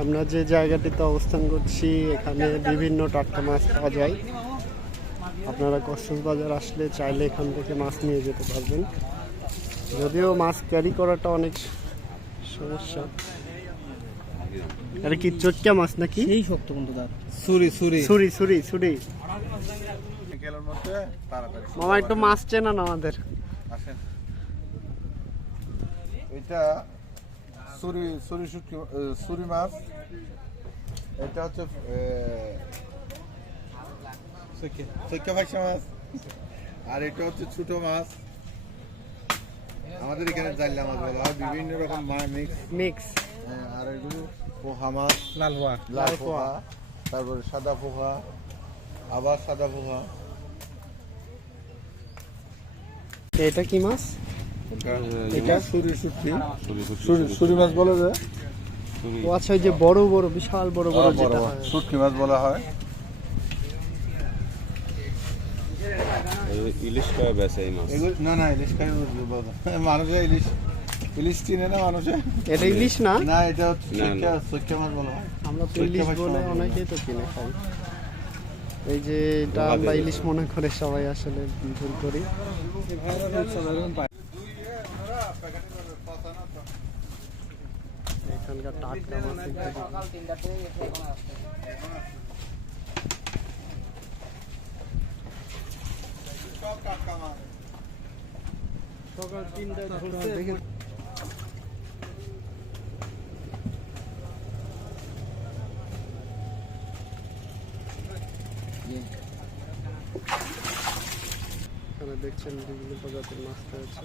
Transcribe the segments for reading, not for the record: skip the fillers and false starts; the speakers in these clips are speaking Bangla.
আমরা যে জায়গাটিতে অবস্থান করছি এখানে বিভিন্ন টাটকা মাছ পাওয়া যায়। আপনারা কক্সবাজার আসলে চাইলে এখান থেকে মাছ নিয়ে যেতে পারবেন, যদিও মাছ ক্যারি করাটা অনেক সমস্যা। আরে কি চটকা মাছ নাকি? সেই শক্ত বন্ধু দাঁত। ছুরি মামা একটু মাছ চেনান আমাদের। এটা ছুরি মাছ, এটা হচ্ছে ফাইসা মাছ, আর এটা হচ্ছে ছোট মাছ। আমাদের এখানে জাইলা মাছ বলা হয়, বিভিন্ন রকম মিক্স। আর এগুলো পোহা মাছ, লাল পোহা, তারপরে সাদা পোহা, আবার সাদা পোহা। এটা কি মাছ? এটা ছুরি মাছ বলা যায়। ও আচ্ছা, ওই যে বড় বড় বিশাল বড় বড় যেটা হয় শুটকি মাছ বলা হয়। ইলিশ খাওয়া বেছে এই মাছ। না ইলিশ খাই মানুষে ইলিশ চিনে না মানুষে। এটা ইলিশ না? না, এটা সৈক্যা মাছ বলা হয়। আমরা তো ইলিশ বলে অনেকেই তো কিনে খাই। এই যে এটা আমরা ইলিশ মনে করে সবাই আসলে ভুল করি। এখানকার টাটকা মাছ সকাল 3টায় দেখে এখানে দেখছেন বিভিন্ন প্রজাতির মাছ রয়েছে।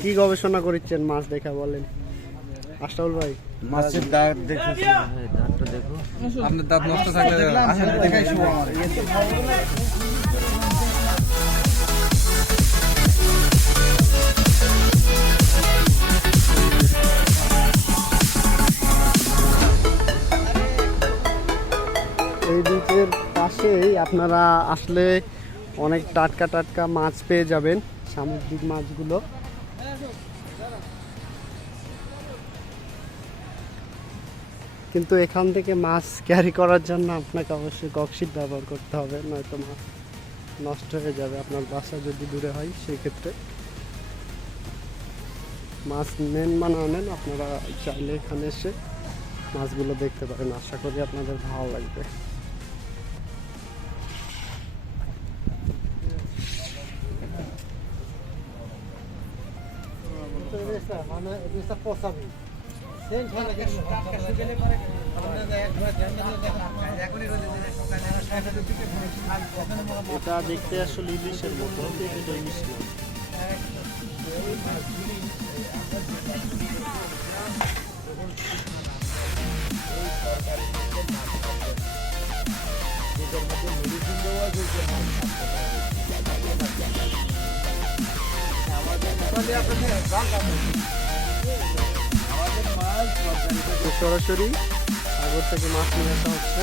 কি গবেষণা করছেন মাছ দেখা বলেন আশরাফুল ভাই? মাছের দাঁত দেখেছি, দাঁতটা দেখো। আপনার দাঁত নষ্ট থাকলে দেখাই শুভ আমার। এই বিচের পাশেই আপনারা আসলে অনেক টাটকা টাটকা মাছ পেয়ে যাবেন, সামুদ্রিক মাছগুলো। কিন্তু এখান থেকে মাছ ক্যারি করার জন্য আপনাকে অবশ্যই ককশিট ব্যবহার করতে হবে, নয়তো মাছ নষ্ট হয়ে যাবে। আপনার বাসা যদি দূরে হয় সেই ক্ষেত্রে মাছ নেন বা না নেন, আপনারা চাইলে এখানে এসে মাছগুলো দেখতে পারেন। আশা করি আপনাদের ভালো লাগবে। এটা দেখতে আসলে ইলিশের মতো, এটা ইলিশ না। সরাসরি সাগর থেকে মাছ নিয়ে আসা হচ্ছে।